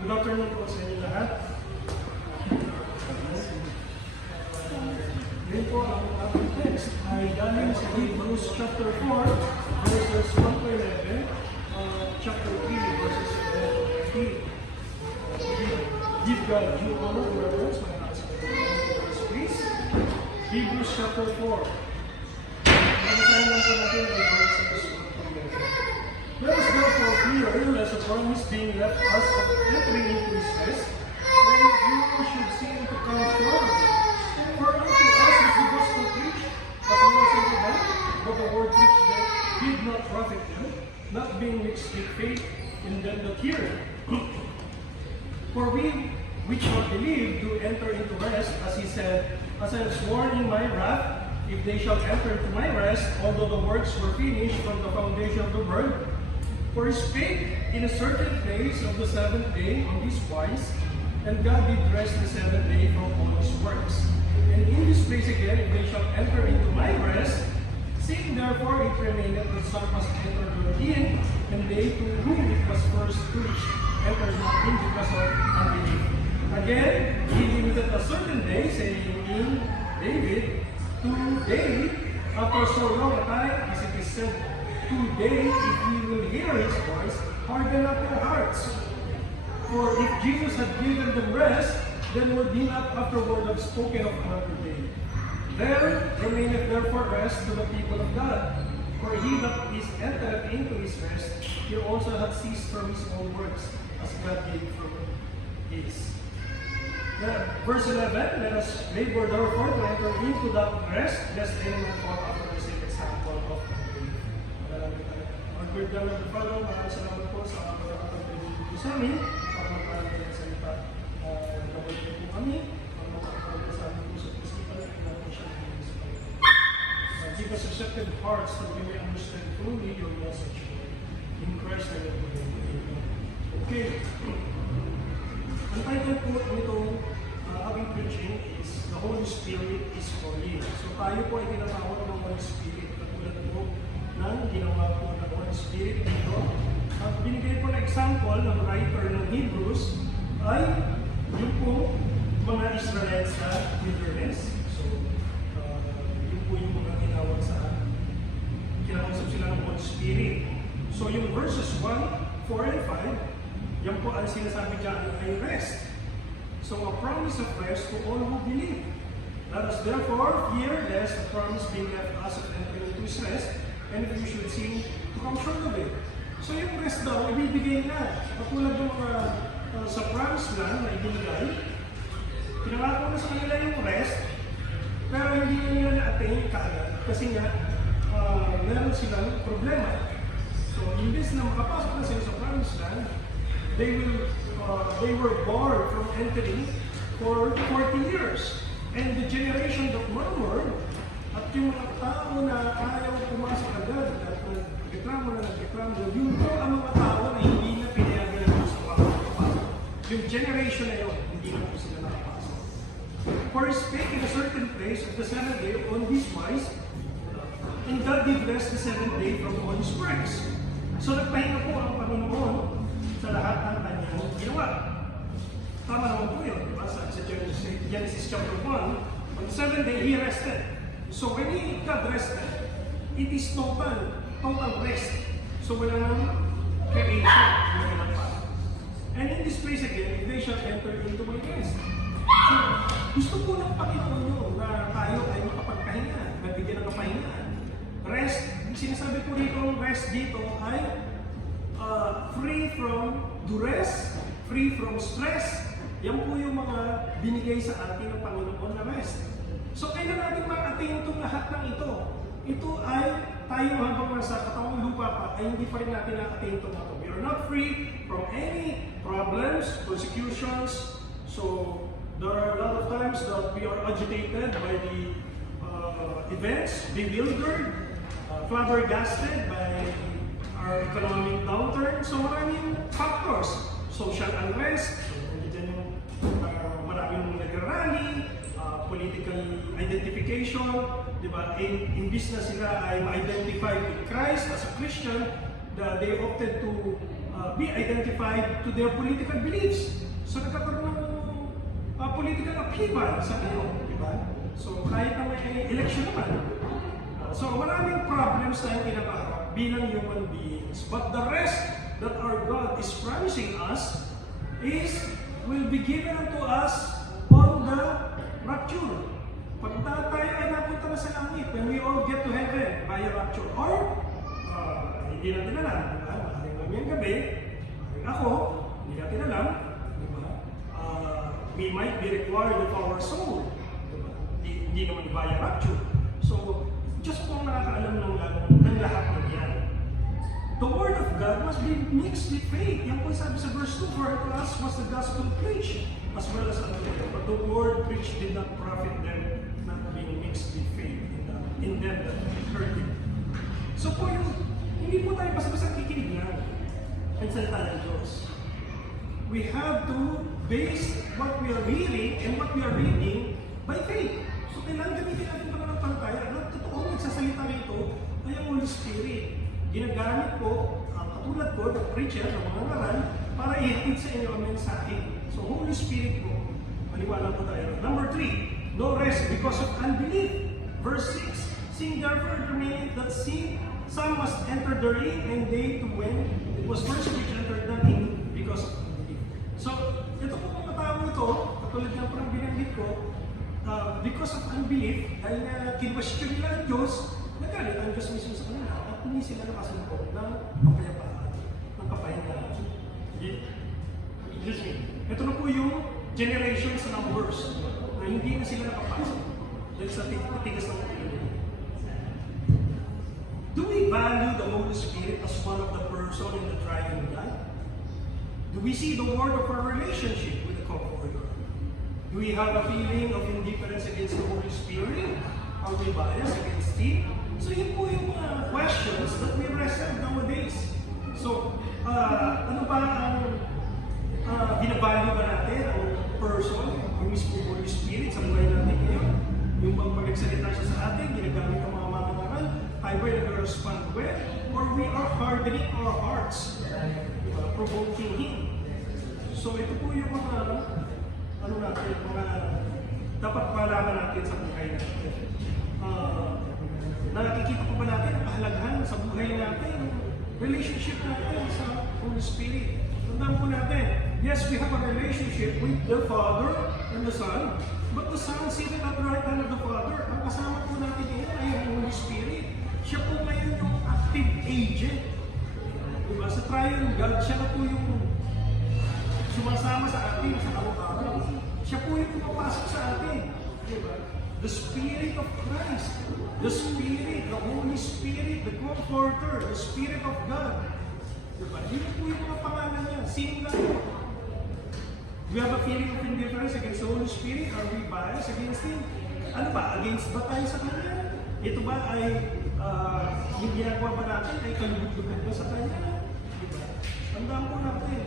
Good afternoon po sa inyo lahat. Ngayon po ang ating text ay galing sa Hebrews chapter 4 verses 1 to 11, chapter 3 verses 11 to 13. Give God due honor and reverence when asked by the please. Hebrews chapter 4. Mag-asahin lang po natin ay verses 1 to 11. Let us therefore fear, lest the promise being left us of entering into his rest, when you should seem to come short of it. For unto us is the gospel preached, as well as unto them, but the word preached them did not profit them, not being mixed with faith in them that hear. For we which have believed do enter into rest, as he said, as I have sworn in my wrath, if they shall enter into my rest, although the works were finished from the foundation of the world. For he spake in a certain place of the seventh day on this wise, and God did rest the seventh day from all his works. And in this place again, if they shall enter into my rest, seeing therefore it remaineth that some must enter therein, and they to whom it was first preached entered not in because of unbelief. Again, he limited a certain day, saying in David, today, after so long a time, as it is said, today, if ye will hear his voice, harden not your hearts. For if Jesus had given them rest, then would he not afterward have spoken of another day? There remaineth therefore rest to the people of God. For he that is entered into his rest, he also hath ceased from his own works, as God gave from his. Verse 11, let us labor therefore to enter into that rest, lest any man fall after the same example of unbelief. Good God of the Father, maraming salamat po sa pagkakataon dito sa amin, para magpapalagay ng salita. Kapag po kami, para magpapalagay sa amin po sa Kristipan, at natin siya ng Kristipan. Give us receptive hearts that we may understand fully your message. In Christ, I will pray. Okay. Ang title po nitong aking preaching is The Holy Spirit is Holy. So tayo po ay tinatawag ng Holy Spirit. Katulad po ng ginawa po ng Holy Spirit dito. At binigay po na example ng writer ng Hebrews ay yung po mga Israelites sa wilderness. So, yun po yung mga tinawag sa kinakausap sila ng Holy Spirit. So, yung verses 1, 4, and 5, yan po ang sinasabi dyan ay rest. So, a promise of rest to all who believe. Let us therefore fear lest the promise being left us of entering into his rest, and if you should seem to come short of it. So yung rest daw, ibibigay na. Katulad ng mga sa promised land na ibinigay, pinangako na sa kanila yung rest, pero hindi nila na-attain kaagad. Kasi nga, meron silang problema. So, imbes na makapasok na sila sa promised land, they were barred from entering for 40 years. And the generation that murmured, at yung mga tao na ayaw pumasok agad at nagreklamo, yun po ang mga tao na hindi na pinayagan ng sa pagpapasok. Yung generation na yun, hindi na po sila nakapasok. For he spake in a certain place of the seventh day on this wise, and God did rest the seventh day from all his works. So nagpahinga po ang Panginoon sa lahat ng kanyang ginawa. Tama naman po yun, di ba? Sa Genesis chapter 1, on the seventh day, he rested. So when he got rested, it is total rest. So wala nang creation, wala nang pa. And in this place again, they shall enter into my rest. So, gusto po ng Panginoon nyo na tayo ay makapagpahinga, nabigyan ng kapahingaan. Rest, sinasabi po dito, rest dito ay free from duress, free from stress. Yan po yung mga binigay sa atin ng Panginoon na rest. So, kailan natin ma-attain itong lahat ng ito? Ito ay tayo habang nasa katawang lupa pa, ay hindi pa rin natin na-attain ito na ito. We are not free from any problems, persecutions. So, there are a lot of times that we are agitated by the events, bewildered, flabbergasted by our economic downturn. So, maraming factors. Social unrest, maraming nagrarally, political identification, di ba? Imbis na sila ay ma-identify with Christ as a Christian, they opted to be identified to their political beliefs. So nagkakaroon ng political upheaval sa ngayon, di ba? So kahit na may election naman. So maraming problems tayong kinakaharap bilang human beings. But the rest that our God is promising us will be given unto us on the rapture. Pag tayo ay napunta na sa langit, when we all get to heaven via rapture, or hindi natin alam, di ba? Maraming mamayang gabi, maraming ako, hindi natin alam, di ba? We might be required of our soul, di ba? Hindi naman via rapture. So, just po nakakaalam ng lahat ng yan. The word of God must be mixed with faith. Yan po sabi sa verse 2, for to us was the gospel preached, as well as unto them. But the word preached did not profit them, not being mixed with faith in them that heard it. So po hindi po tayo basta-basta kikinig lang ang salita ng Diyos. We have to base what we are reading and what we are reading by faith. So kailangan gamitin natin pananampalataya. Ang totoong nagsasalita rito ay ang Holy Spirit. Ginagamit ko, katulad ko, the preacher, ng mga ngaral, para ihatid sa inyo ang mensahe. So Holy Spirit po, maniwala po tayo. Number 3, no rest because of unbelief. Verse 6, seeing therefore it remaineth that sin, some must enter therein, and they to when it was first which entered not in because of unbelief. So, ito po mga tao ito, katulad nga po ng binanggit ko, because of unbelief, dahil na kinwestiyon nila ang Diyos, nagalit ang Diyos mismo sa kanila, at hindi sila nakasalikod ng kapayapaan, ng kapahingaan. Excuse me. Ito na po yung generations numbers na hindi na sila nakapasok dahil sa tigas ng ulo. Do we value the Holy Spirit as one of the person in the triune God? Do we see the word of our relationship with the Comforter? Do we have a feeling of indifference against the Holy Spirit? Are we biased against Him? So yun po yung questions that we wrestle nowadays. So, ano ba ang binavalue ba natin ang person, yung mismo Holy Spirit sa buhay natin ngayon? Yung bang pag-agsalita siya sa atin, ginagamit ang mga mangangaral, either we respond well, or we are hardening our hearts, provoking Him. So ito po yung mga, ano natin, mga dapat malaman natin sa buhay natin. Nakikita po ba natin ang kahalagahan sa buhay natin, relationship natin sa Holy Spirit? Tandaan po natin, yes, we have a relationship with the Father and the Son, but the Son seated at the right hand of the Father. Ang kasama po natin ngayon ay ang Holy Spirit. Siya po ngayon yung active agent. Diba? Sa triune God, siya na po yung sumasama sa atin sa araw-araw. Siya po yung pumapasok sa atin. Diba? The Spirit of Christ, the Spirit, the Holy Spirit, the Comforter, the Spirit of God. Diba? Yun po yung mga pangalan niya. Sino lang po? Do we have a feeling of indifference against the Holy Spirit? Are we biased against Him? Ano ba? Against ba tayo sa Kanya? Ito ba ay yung ginagawa ba natin ay kalubog-lubog ba sa Kanya? Diba? Tandaan po natin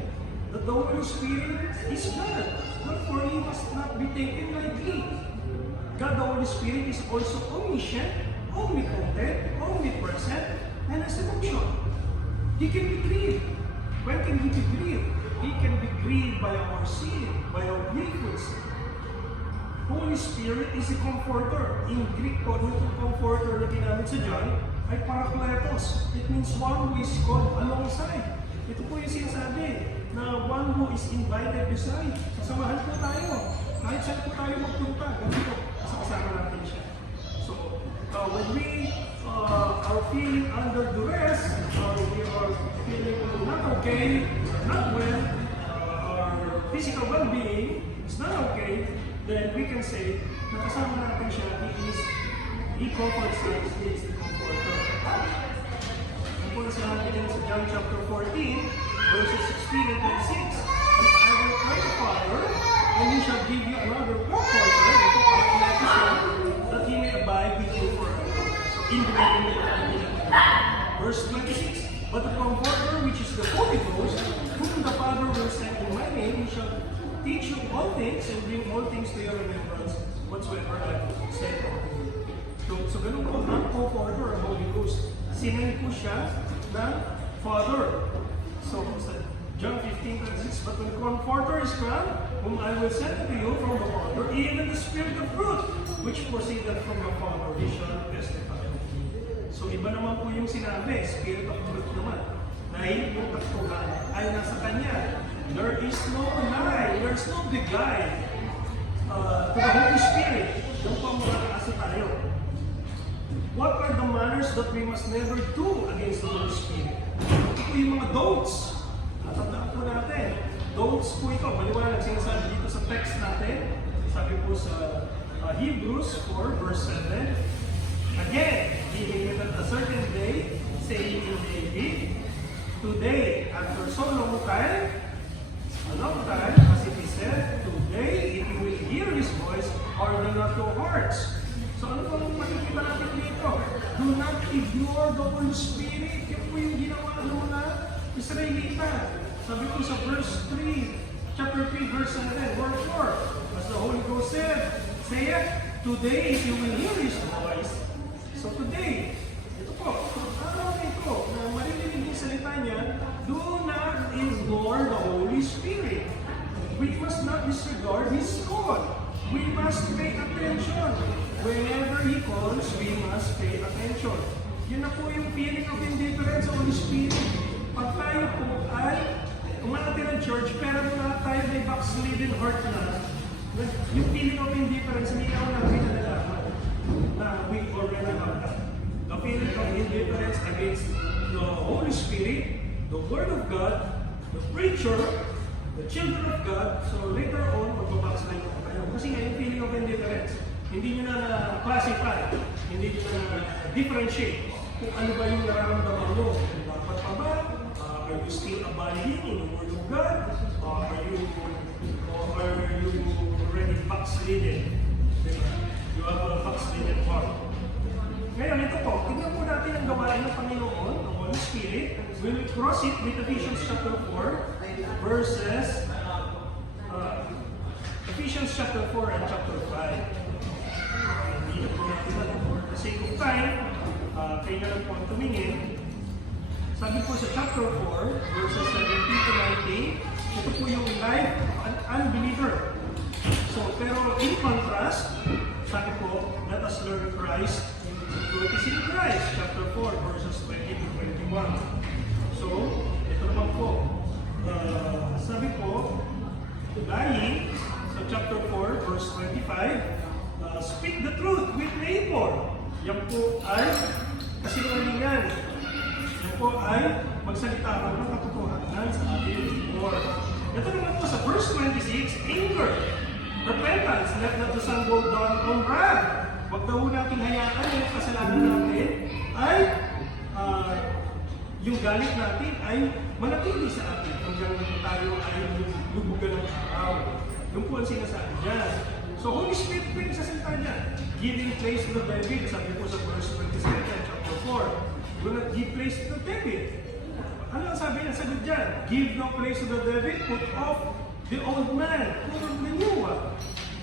that the Holy Spirit is God. Therefore, He must not be taken lightly. God, the Holy Spirit, is also omniscient, omnipotent, omnipresent, and has emotion. He can be grieved. When can He be grieved? He can be grieved by our sin, by our willful sin. Holy Spirit is a comforter. In Greek po, itong comforter na ginamit sa John ay parakletos. It means one who is called alongside. Ito po yung sinasabi na one who is invited beside. Sasamahan po tayo. Kahit saan po tayo magpunta, ganito, kasama natin siya. So, when we are feeling under duress, or we are feeling not okay, not well, our physical well-being is not okay, then we can say na kasama natin siya, He comforts us, He is the comforter. Ang po sa natin sa John chapter 14, verses 16 and 26, and I will pray the Father, and He shall give you another comforter, that He may abide with you forever. Independently of the Verse 26, but the Comforter, which is the Holy Ghost, whom the Father will send in my name, He shall teach you all things and bring all things to your remembrance, whatsoever I have said unto you. So ganun po ang Comforter, ang Holy Ghost. Sinend po siya ng Father. So, sa John 15:26, but when the Comforter is come, whom I will send to you from the Father, even the Spirit of truth, which proceeded from the Father, he shall testify of me. So, iba naman po yung sinabi, Spirit of truth naman. Dahil yung katotohanan ay nasa Kanya. There is no lie, there is no beguile to the Holy Spirit. Yung po ang makakaasa tayo. What are the manners that we must never do against the Holy Spirit? Ito po yung mga don'ts. Tandaan po natin. Don'ts po ito. Maliwanag sinasabi dito sa text natin. Sabi po sa Hebrews 4 verse 7. Again, giving it at a certain day, saying in David, today, after so long time, as it is said, today, if you will hear His voice, harden not your hearts. So ano pong makikita natin dito? Do not ignore the Holy Spirit. Yan po yung ginawa ng mga Israelita. Sabi po sa verse 3, chapter 3, verse 7, wherefore, as the Holy Ghost saith, today, if you will hear His voice. So today, ito po, araw na ito, na marinig yung salita niya, do not ignore the Holy Spirit. We must not disregard His call. We must pay attention. Whenever He calls, we must pay attention. Yun na po yung feeling of indifference sa Holy Spirit. Pag tayo po ay umanati ng church, pero na tayo may backslidden heart na, yung feeling of indifference, hindi ako natin nalalaman na we already have that. The feeling of indifference against the Holy Spirit, the Word of God, the preacher, the children of God, so later on, magbabackslide po kayo. Kasi nga yung feeling of indifference, hindi nyo na na-classify, hindi nyo na na-differentiate kung ano ba yung nararamdaman nyo. Dapat pa ba? Are you still abiding in the Word of God? Are you already backslidden? You have a backslidden heart. Ngayon, ito po, tignan po natin ang gawain ng Panginoon, ng Holy Spirit. We'll cross it with Ephesians chapter 4, verses, Ephesians chapter 4 and chapter 5. Hindi na po natin for the sake of time, kayo na lang po ang tumingin. Sabi po sa chapter 4, verses 17 to 19, ito po yung life of an unbeliever. So, pero in contrast, sabi po, let us learn Christ to is in Christ, chapter 4, verses 20 to 21. So, ito naman po, sabi po, dahil sa chapter 4, verse 25, speak the truth with neighbor. Yan po ay kasinungalingan. Yan po ay magsalita ng katotohanan sa ating neighbor. Ito naman po sa verse 26, anger, repentance, let not the sun go down on wrath. Huwag daw natin hayaan yung kasalanan natin ay yung galit natin ay manatili sa atin hanggang tayo ay lubugan ng araw. Yung po ang sinasabi dyan. So, Holy Spirit po yung sasalita niya. Giving place to the devil, sabi po sa verse 27, chapter 4. Do not give place to the devil. Ano ang sabi niya? Sagot dyan. Give no place to the devil, put off the old man, put on the new one.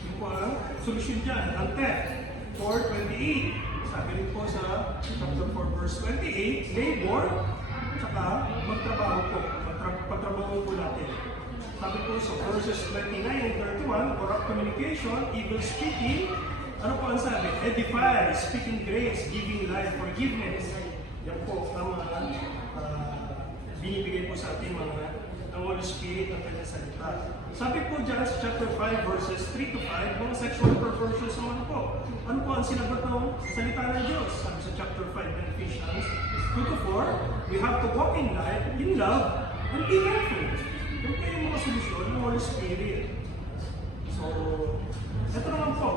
Yung po ang solusyon dyan. Ang theft. 4:28. Sabi rin po sa chapter 4 verse 28, labor, tsaka magtrabaho po. Pagtrabaho po natin. Sabi po sa verses 29 and 31, corrupt communication, evil speaking, ano po ang sabi? Edify, speaking grace, giving life, forgiveness. Yan po ang binibigay po sa ating mga ang Holy Spirit ng kanyang salita. Sabi po dyan sa chapter 5 verses 3 to 5, mga sexual perversions naman po. Ano po ang sinagot ng salita ng Diyos? Sabi sa chapter 5 ng Ephesians 2 to 4, we have to walk in life, in love, and be careful. Yung po yung mga solusyon ng Holy Spirit. So, ito naman po,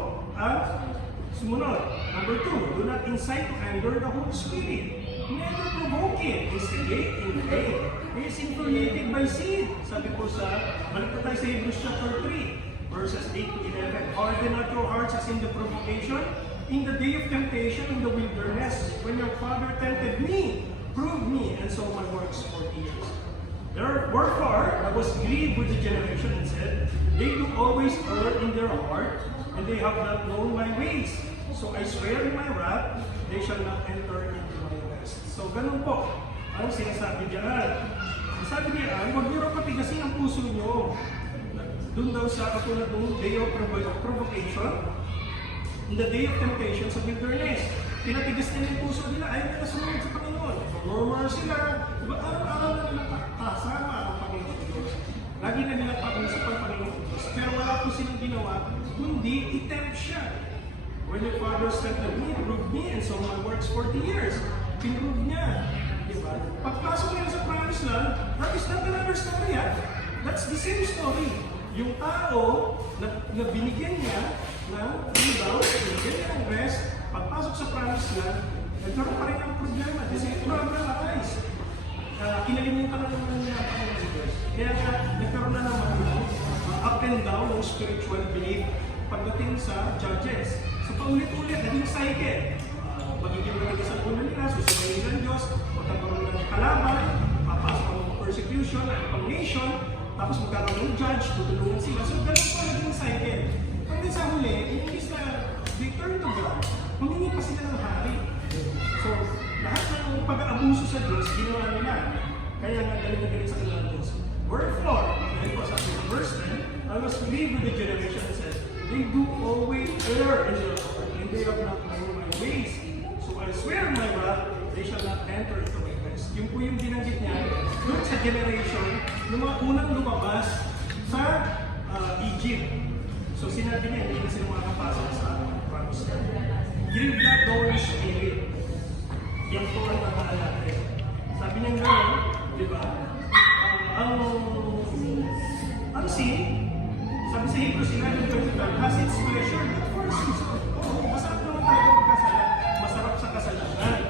sumunod. Number 2, do not incite to anger the Holy Spirit. Never provoke Him, instigate in vain. He is infuriated by sin. Sabi po sa, balik po tayo sa Hebrews chapter 3, verses 8 to 11. Harden not your hearts as in the provocation, in the day of temptation in the wilderness, when your father tempted me, proved me, and saw my works 40 years. Wherefore, I was grieved with the generation and said, they do always err in their heart, and they have not known my ways. So I swear in my wrath, they shall not enter into my rest. So ganun po ang sinasabi diyan. Sabi niya, huwag niyo raw patigasin ang puso niyo. Doon daw sa katulad ng day of provocation, in the day of temptation sa wilderness. Pinatigas nila yung puso nila, ayaw nila sumunod sa Panginoon. Murmur sila, diba araw-araw na nila kasama ang Panginoon Diyos. Lagi na nila pag-usap ang Panginoon Diyos. Pero wala po silang ginawa, kundi i-tempt siya. When your father said to me, prove me, and so my works 40 years. Pinrove niya. Diba? Pagpasok nila sa promised land, that is not another story. That's the same story. Yung tao na binigyan niya ng ilaw, binigyan niya ng rest, pagpasok sa promised land, nagkaroon pa rin ang problema. The same problem arise. Kinalimutan na naman niya ang Panginoon Diyos. Kaya nagkaroon na naman ng up and down ng spiritual belief pagdating sa Judges. So paulit-ulit, naging cycle. Magiging magiging sa ulo nila, susumayin ng Diyos, magkakaroon ng kalaban, papasok ang mga persecution, ang pang nation, tapos magkakaroon ng judge, tutulungan sila. So ganun pa naging cycle. Pagdating sa huli, imbis na they turn to God, humingi pa sila ng hari. So lahat ng pag-aabuso sa Diyos, ginawa nila. Kaya nga galing na galing sa kanilang Diyos. Wherefore, and it was at the verse 10, I was grieved with the generation that says, they do always err in their heart, and they have not known my ways. So I swear in my wrath, they shall not enter into my rest. Yung po yung binanggit niya, doon sa generation, ng mga unang lumabas sa Egypt. So sinabi niya, hindi na sila makakapasok sa promised land. Grieve not the Holy Spirit. Yan po ang tataan natin. Sabi niya gano'n, di ba? Ang sin, sabi sa Hebrews 11:25, has its pleasure, not for a season. Oo, masarap naman talaga magkasala. Masarap sa kasalanan.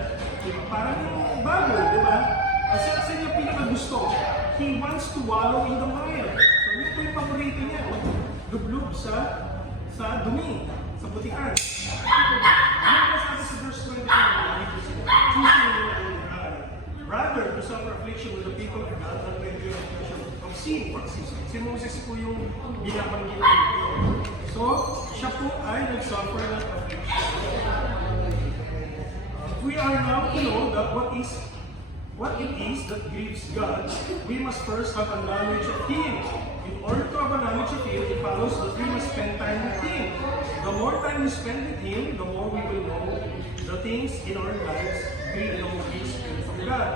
Diba? Parang yung baboy, di ba? Sa niya pinakagusto, he wants to wallow in the mire. So yun po yung paborito niya, lublub sa dumi, sa butikan. Ano ba sabi sa verse 25 ng Hebrews 11? Choosing your own God, rather to suffer affliction with the people of God than to endure affliction of sin for a season. Si Moses po yung binabanggit dito. So, siya po ay nag-suffer ng affliction. We are now to know that what it is that grieves God, we must first have a knowledge of Him. In order to have a knowledge of Him, it follows that we must spend time with Him. The more time we spend with Him, the more we will know the things in our lives grieve the Holy Spirit of God.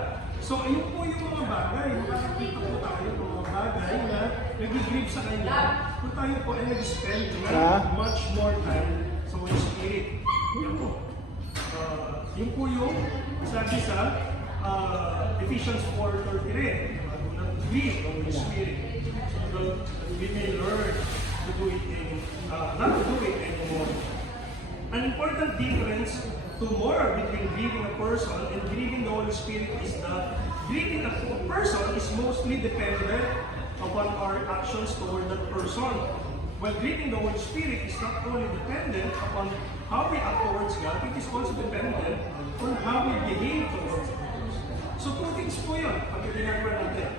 So, ayun po yung mga bagay. Makakakita po tayo ng mga bagay na nag-grieve sa Kanya. Kung tayo po ay nag-spend much more time sa Holy Spirit. Yun po. Yun po yung sabi sa Ephesians 4:33. Do not grieve the Holy Spirit. So that we may learn to do it not to do it anymore. An important difference between grieving a person and grieving the Holy Spirit is that grieving a person is mostly dependent upon our actions toward that person. While grieving the Holy Spirit is not only dependent upon how we act towards God, it is also dependent on how we behave towards others. So two things po yun, pag ginagawa natin.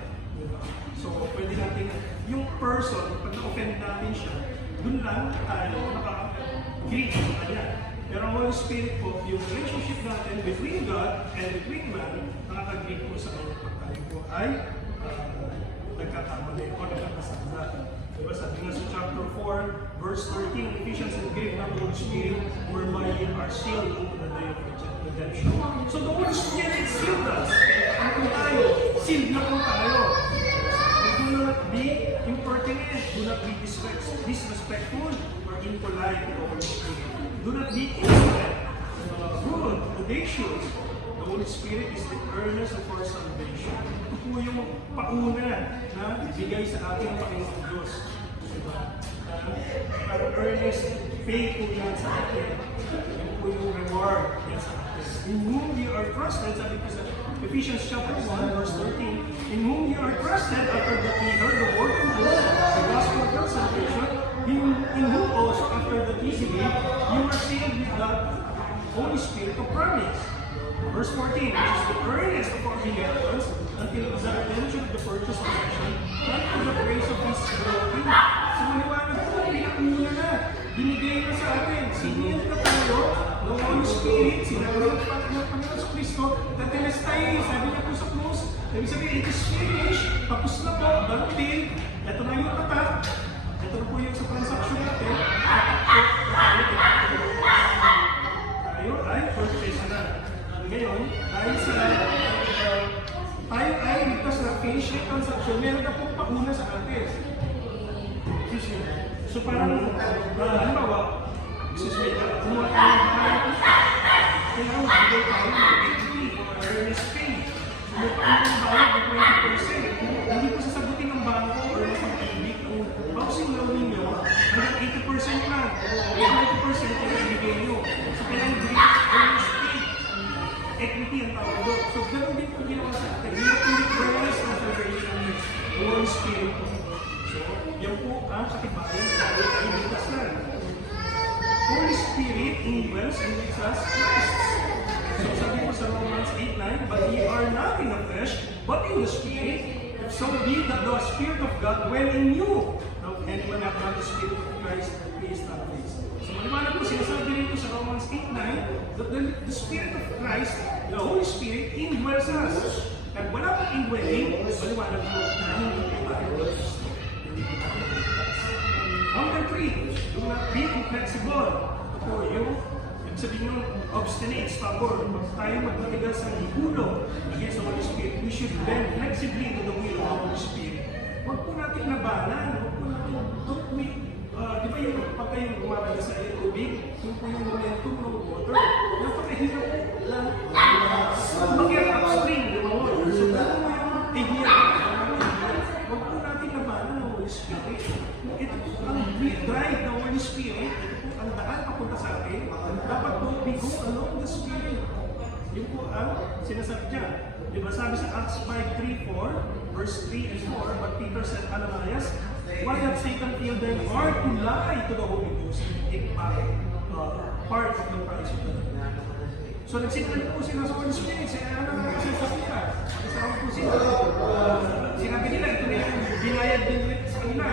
So pwede natin, yung person, pag na-offend natin siya, dun lang tayo naka-grieve sa kanya. Pero ang Holy Spirit po, yung relationship natin between God and between man, nakaka-grieve po sa kanya pag tayo po ay nagkakamali o nagkakasala. Diba sabi nga sa chapter 4, verse 13 of Ephesians, and grieve not the Holy Spirit, whereby you are sealed unto the day of redemption. So the Holy Spirit sealed us. Ano po tayo? Sealed na po tayo. Do not be impertinent. Do not be disrespectful or impolite to the Holy Spirit. Do not be insolent, rude, audacious. The Holy Spirit is the earnest of our salvation. Ito po yung pauna na bigay sa ating Panginoon Diyos. Diba? Parang earnest faith po yan sa atin. Ito po yung reward yan sa atin. In whom you are trusted, sabi ko sa Ephesians chapter 1, verse 13, in whom you are trusted after that ye heard the word of God, the gospel of your salvation, in whom also after that ye believe, you are sealed with the Holy Spirit of promise. Verse 14, which is the earnest of our inheritance until the redemption of the purchased possession, unto the praise of His glory. So maniwanag po, pinakuna na, binigay na sa atin, sinil na tayo ng Holy Spirit, sinabi ng Panginoon sa Kristo, tatinestay, sabi niya po sa close, Ibig sabihin, it is finished. Tapos na po, done deal. Ito na yung tatak. Ito na po yung sa transaction natin. Tayo ay purchase na. Ngayon, dahil sa tayo ay ligtas na finish yung transaction, meron na pong pauna sa atin. So parang, halimbawa, kumuha tayo ng bahay ito. Kailangan magbigay tayo ng entry or earnest pay. May pauna ng bayad ng 20%. Hindi ko sasagutin ng bangko or ng pag-ibig kung housing loan ninyo hanggang 80% lang. Yung 90% yung ibigay nyo. So kailangan bigay earnest pay. Equity ang tawag doon. So ganoon din po ginawa sa atin. Hindi po request ng salvation ni Holy Spirit. So yan po ang katibayan sa atin ay ligtas na. Holy Spirit indwells and makes us Christ. So sabi po sa Romans 8:9, but ye are not in the flesh, but in the Spirit, if so be that the Spirit of God dwell in you. Now, anyone have not the Spirit of Christ, he is not Christ. So maliwanag po, sinasabi rin po sa Romans 8:9, that the Spirit of Christ, the Holy Spirit, indwells us. At wala pong indwelling, maliwanag po na hindi po tayo. Number 3, do not be inflexible. Ito po yung sabihin nyo, obstinate, stubborn. Huwag tayo magmatigas sa libulo against the Holy Spirit. We should bend flexibly to the will of the Holy Spirit. Huwag po natin labanan. Huwag po natin, don't we, di ba yung pag kayong gumagawa sa tubig, yung po yung momentum ng water, napakahirap na mag-get upstream, di ba mo? So, kung mo yung idea, huwag po natin labanan ng Holy Spirit. Ito po ang drive ng Holy Spirit, ito po ang daan papunta sa atin, dapat po we go along the Spirit. Yun po ang sinasabi dyan. Di ba sabi sa Acts 5:3-4, verse 3 and 4, but Peter said, Ananias, why hath Satan filled their heart to lie to the Holy Ghost and take back part of the price of the Lord? So nagsinunod po sila sa Holy Spirit, sila Ananias at Sapphira. Kasama po sila. Sinabi nila, ito na yung binayad din sa kanila.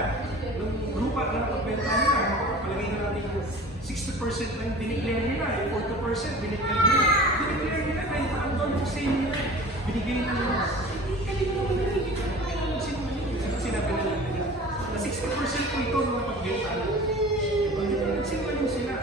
Yung lupa na napagbenta nila, palagay na natin yung 60% lang dineclare nila, yung 40% dineclare nila. Dineclare nila na yung ang doon yung same nila. Binigay na nila. Hindi naman nila, hindi naman nagsinunod. Sinabi nila nila. Na 60% po ito nung pagbenta nila. Nagsinunod sila.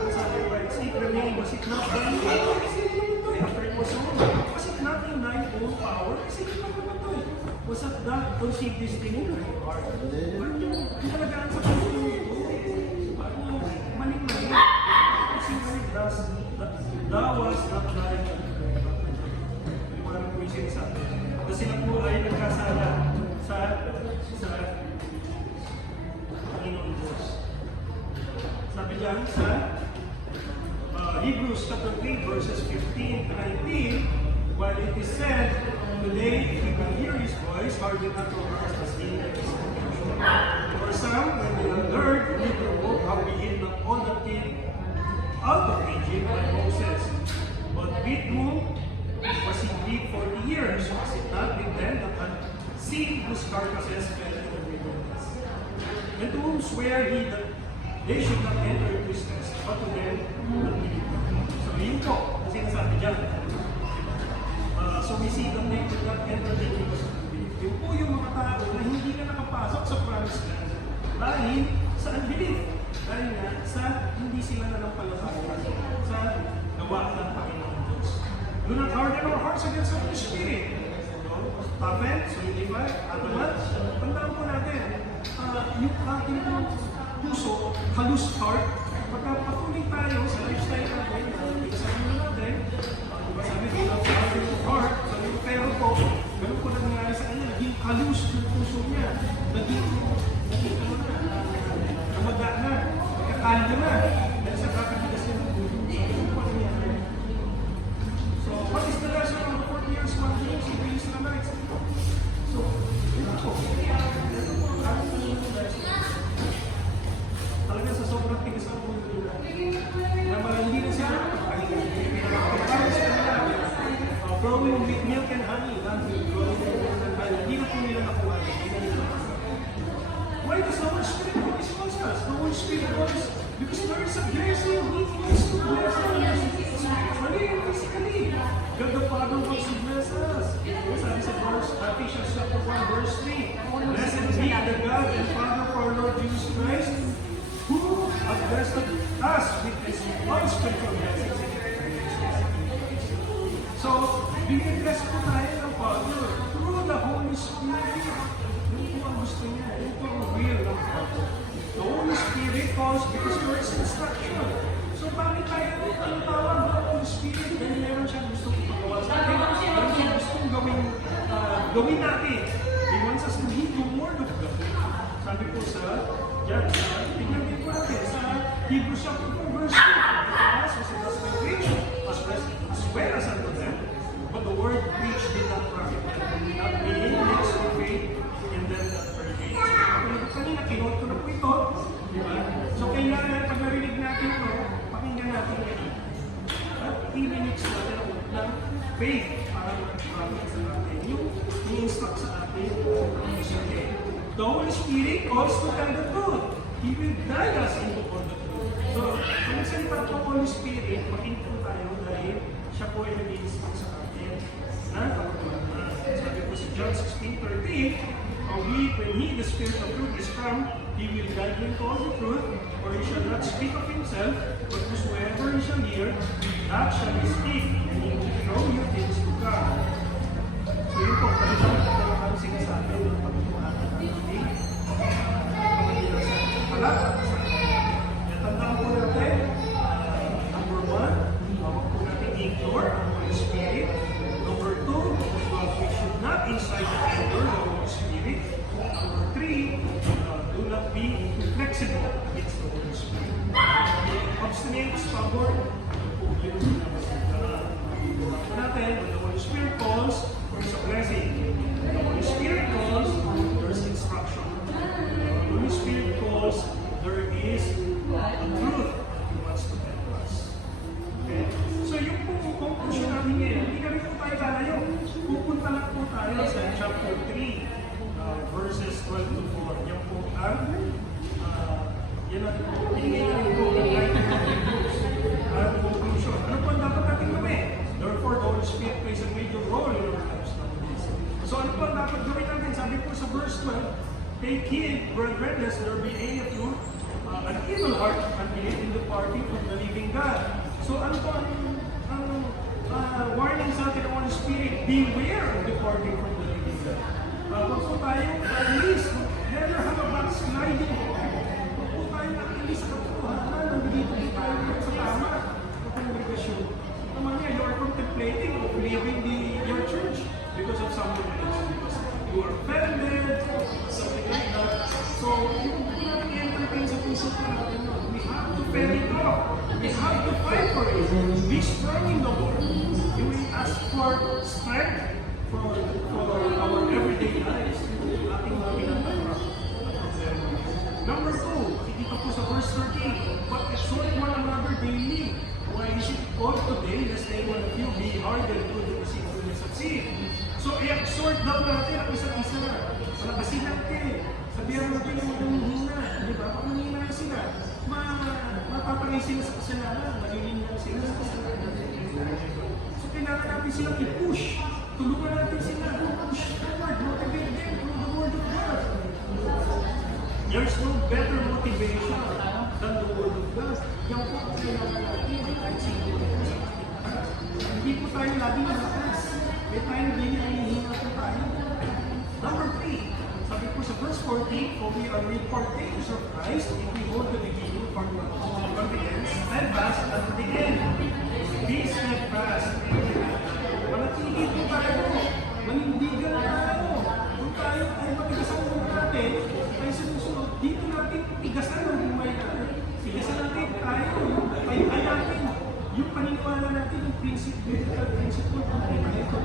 Ang sabi ko, it remained, was it not done? Kasi naman ito eh. After it was over, was it not in thine own power? Kasi naman ito eh. Was it not conceived this thing in your heart? Yung talagaan sa puso ito. Maling-maling. Kasi thou was not like parang po yung sinasabi. Kasi sila po ay nagkasala sa Panginoon Diyos. Sabi diyan sa Hebrews chapter 3 verses 15-19, while it is said, today if you can hear His voice, harden not your hearts as in for some, when they have heard, they provoke how we hid not all that came out of Egypt by Moses. But with whom was he hid 40 years? Was it not with them that had seen whose carcasses fell in the wilderness? And to whom swear he that they should not enter into his rest, but to them that believe. So yun po, ang sinasabi dyan. So we see that they could not enter into his rest. Yun po yung mga tao na hindi na nakapasok sa promised land dahil sa unbelief. Dahil nga sa hindi sila nanampalataya sa gawa ng Panginoon Diyos. Do not harden our hearts against the Holy Spirit. Toughen, solidify, atamat. Tandaan po natin, yung ating puso, halus heart, pagka patuloy tayo sa lifestyle natin, sabi natin, sabi ko lang sa ating heart, sabi ko, pero po, ganun po nangyari sa kanya, naging halus yung puso niya, naging namaga na, nagkakalyo na, dahil sa kakatigas niya ng puso. So, what is the lesson of the 40 years, 1 year, si the Israelites? So, ito po, talaga sa sobrang tigas ang puso nila, na hindi na sila growing with milk and honey, not with growing with milk and honey. Hindi na po nila nakuha. Why does the Holy Spirit always calls us? The Holy Spirit always Because there is a blessing. He wants to bless us spiritually and physically. God the Father wants to bless us. Sabi sa verse, Ephesians chapter 1, verse 3. Blessed be the God and Father of our Lord Jesus Christ, who has blessed us with His unspiritual blessings. So, biniglas po tayo ng Father through the Holy Spirit. Yun po ang gusto niya. Yun po ang will ng Father. The Holy Spirit calls because there is instruction. So, bakit tayo ang tawag ng Holy Spirit? Dahil meron siyang gusto ipagawa sa atin. Meron siyang gustong gawin natin. He wants us to read the Word of God. Sabi po sa tingnan din po natin sa Hebrews chapter 4, verse 2. As was it was preached, as well as unto them, but the word preached did not profit them, not being mixed with faith in them that pertain. So, kanina, kinuot ko na po ito. Diba? So, kailangan, pag narinig natin ito, pakinggan natin ito. At i-remix natin ng faith para mag-profit sa atin. Yung i-instruct sa atin, the Holy Spirit calls to tell the truth. He will guide us into all the truth. So, kung nagsalita po ang Holy Spirit, makinig po tayo dahil siya po ay nag-i-instruct sa atin na kapatulan. Sabi po sa John 16:13, when He, the Spirit of truth, is come, He will guide you into all the truth, for He shall not speak of Himself, but whosoever He shall hear, that shall He speak, and He will show you things to come. So yun po, kailangan po ang sinasabi ng pagtutunan natin. Natandaan po natin, number 1, huwag po natin ignore ang Holy Spirit. Number 2, we should not incite or anger the Holy Spirit. Number 3, do not be flexible against the Holy Spirit. Obstinate, stubborn, natin, when the Holy Spirit calls, there's a blessing. When the Holy Spirit calls, there's instruction. When the Holy Spirit calls, there is a truth He wants to tell us. Okay? So yung po conclusion natin ngayon, hindi kami po tayo lalayo. Pupunta lang po tayo sa chapter 3, verses 12 to 4. Yan po ang yan ang pinigyan po ang conclusion. Ano po ang dapat natin gawin? Therefore, the Holy Spirit plays a major role in our lives nowadays. So ano po ang dapat gawin natin? Sabi po sa verse 12, take heed, brethren, lest there be any of you an evil heart and believe in departing from the living God. So ano po ang warning sa atin ng Holy Spirit? Beware of departing from the living God. Huwag po tayo, at least, never have a backsliding heart. Huwag po tayo nakilig sa katotohanan, nandito tayo sa tama. Huwag po nag-regasyon. Naman niya, you are contemplating of leaving your church because of something else. Because you are offended, something like that. So, yung natin entertain sa puso natin, we have to bear it off. We have to fight for it. Be strong in the Lord. You will ask for strength for our everyday lives. Ating mga pinatawag. Number 2, dito po sa verse 13, but exhort one another daily. Why is it called today, lest any one of you be hardened through the deceitfulness of sin? So, i-exhort daw natin ang isa't isa. Palakasin natin. Sabihan natin yung magandang. Di ba? Pag nangyina sila, mapapangay sila sa kasalanan. Malilinan sila sa kasalanan. So, kailangan natin silang i-push. Tulungan natin sila. Push forward. Motivate them through the Word of God. There's no better motivation than the Word of God. Yan po ang kailangan natin. Kahit sino. Hindi po tayo laging malakas. May tayo din ay hihina po tayo. Number 3, sabi po sa verse 14, for we are real partakers of Christ if we hold the beginning from confidence, steadfast unto the end. Be steadfast. Manatili po tayo. Manindigan tayo. Kung tayo ay matigasan po natin, ay sinusunod, dito natin tigasan ang buhay natin. Tigasan natin tayo. Payuhan natin. Yung paniniwala natin, yung principle ng ito.